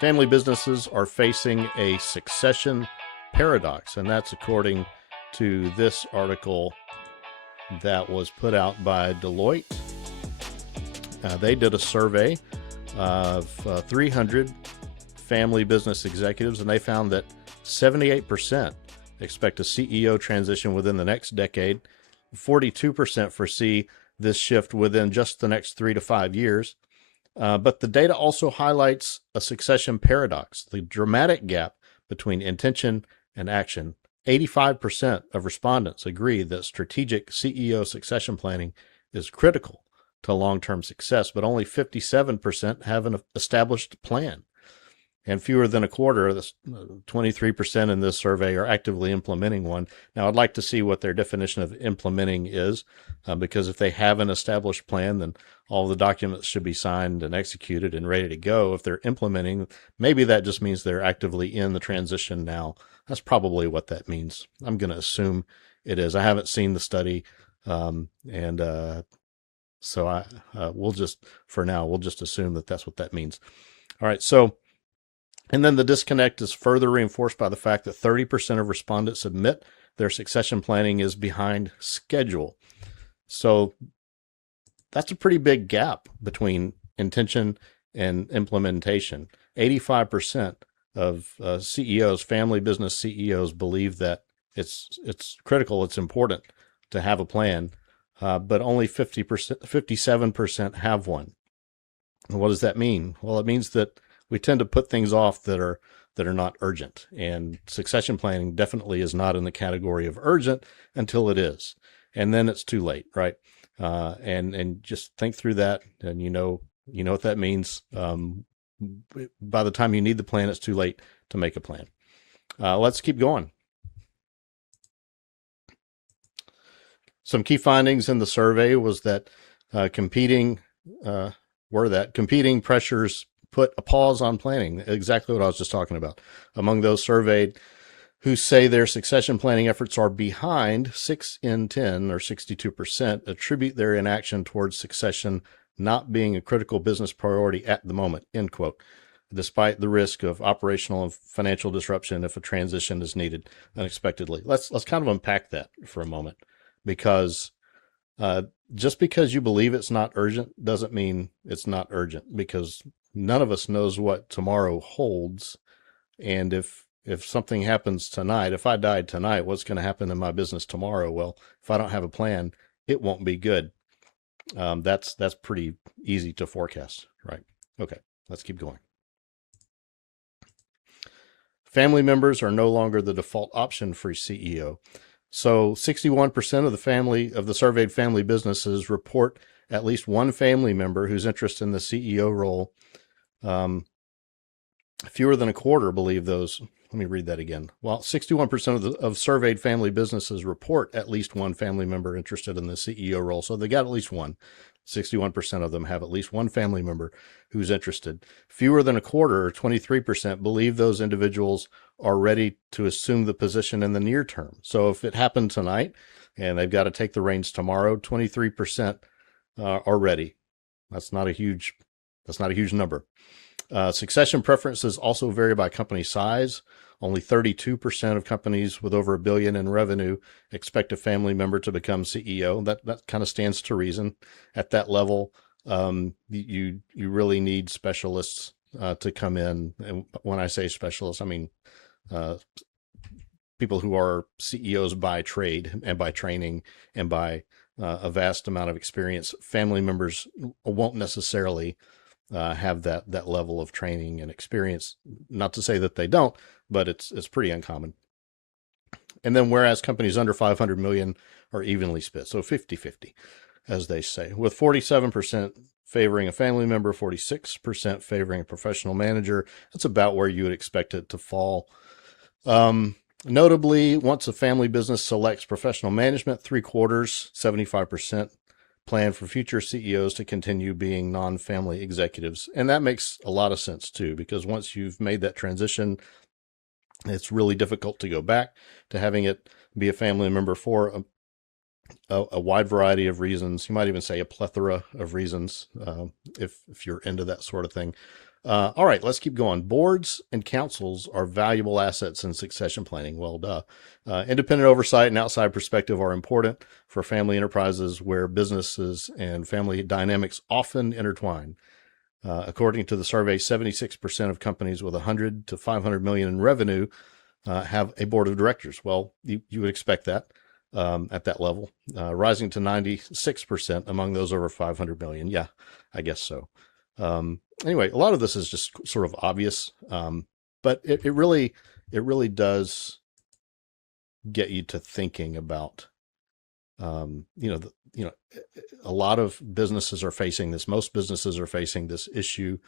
Family businesses are facing a succession paradox, and that's according to this article that was put out by Deloitte. They did a survey of 300 family business executives, and they found that 78% expect a CEO transition within the next decade. 42% foresee this shift within just the next 3 to 5 years. But the data also highlights a succession paradox, the dramatic gap between intention and action. 85% of respondents agree that strategic CEO succession planning is critical to long-term success, but only 57% have an established plan. And fewer than a quarter, 23% in this survey, are actively implementing one. Now, I'd like to see what their definition of implementing is, because if they have an established plan, then all the documents should be signed and executed and ready to go. If they're implementing, maybe that just means they're actively in the transition now. That's probably what that means. I'm going to assume it is. I haven't seen the study, so we'll just, for now, we'll just assume that that's what that means. All right, so... And then the disconnect is further reinforced by the fact that 30% of respondents admit their succession planning is behind schedule. So that's a pretty big gap between intention and implementation. 85% of CEOs, family business CEOs, believe that it's critical, it's important to have a plan, but only 57% have one. And what does that mean? Well, it means that we tend to put things off that are not urgent, and succession planning definitely is not in the category of urgent until it is, and then it's too late, right? And just think through that, and you know what that means. By the time you need the plan, it's too late to make a plan. Let's keep going. Some key findings in the survey was that competing pressures put a pause on planning, exactly what I was just talking about. Among those surveyed who say their succession planning efforts are behind, 6 in 10, or 62%, attribute their inaction towards succession not being a critical business priority at the moment, end quote, despite the risk of operational and financial disruption if a transition is needed unexpectedly. Let's kind of unpack that for a moment, because just because you believe it's not urgent doesn't mean it's not urgent, because none of us knows what tomorrow holds. And if something happens tonight, if I died tonight, what's going to happen in my business tomorrow? Well, if I don't have a plan, it won't be good. That's pretty easy to forecast, right? Okay, let's keep going. Family members are no longer the default option for CEO. So 61% of the surveyed family businesses report at least one family member who's interested in the CEO role. Fewer than a quarter believe those. Let me read that again. While 61% of surveyed family businesses report at least one family member interested in the CEO role. So they got at least one. 61% of them have at least one family member who's interested. Fewer than a quarter, or 23%, believe those individuals are ready to assume the position in the near term. So if it happened tonight and they've got to take the reins tomorrow, 23% are ready. That's not a huge number. Succession preferences also vary by company size. Only 32% of companies with over $1 billion in revenue expect a family member to become CEO. That kind of stands to reason. At that level, you really need specialists to come in. And when I say specialists, I mean people who are CEOs by trade and by training and by a vast amount of experience. Family members won't necessarily have that level of training and experience. Not to say that they don't, but it's pretty uncommon. And then whereas companies under 500 million are evenly split, so 50-50, as they say, with 47% favoring a family member, 46% favoring a professional manager. That's about where you would expect it to fall. Notably, once a family business selects professional management, 3/4, 75%, plan for future CEOs to continue being non-family executives. And that makes a lot of sense too, because once you've made that transition, it's really difficult to go back to having it be a family member for a wide variety of reasons. You might even say a plethora of reasons, if you're into that sort of thing. All right, let's keep going. Boards and councils are valuable assets in succession planning. Well, duh. Independent oversight and outside perspective are important for family enterprises where businesses and family dynamics often intertwine. According to the survey, 76% of companies with 100 to 500 million in revenue have a board of directors. Well, you would expect that at that level, rising to 96% among those over 500 million. Yeah, I guess so. Anyway, a lot of this is just sort of obvious, but it really does get you to thinking about, a lot of businesses are facing this. Most businesses are facing this issue.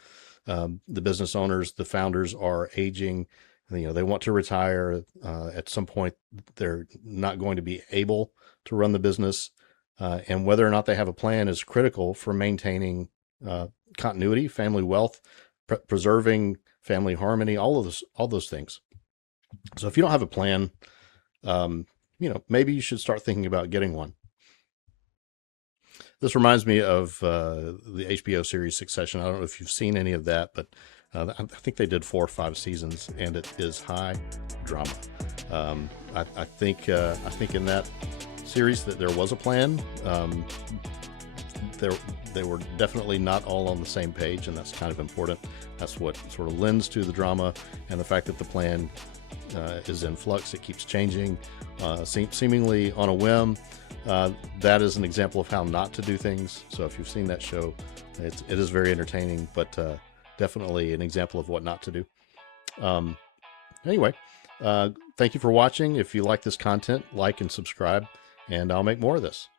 The business owners, the founders are aging. They want to retire. At some point, they're not going to be able to run the business. And whether or not they have a plan is critical for maintaining continuity, family wealth, preserving family harmony, all those things. So if you don't have a plan, maybe you should start thinking about getting one. This reminds me of the HBO series Succession. I don't know if you've seen any of that, but I think they did 4 or 5 seasons, and it is high drama. I think in that series that there was a plan. They were definitely not all on the same page, and that's kind of important. That's what sort of lends to the drama, and the fact that the plan is in flux. It keeps changing, seemingly on a whim. That is an example of how not to do things. So if you've seen that show, it is very entertaining, but definitely an example of what not to do. Anyway, thank you for watching. If you like this content, like and subscribe, and I'll make more of this.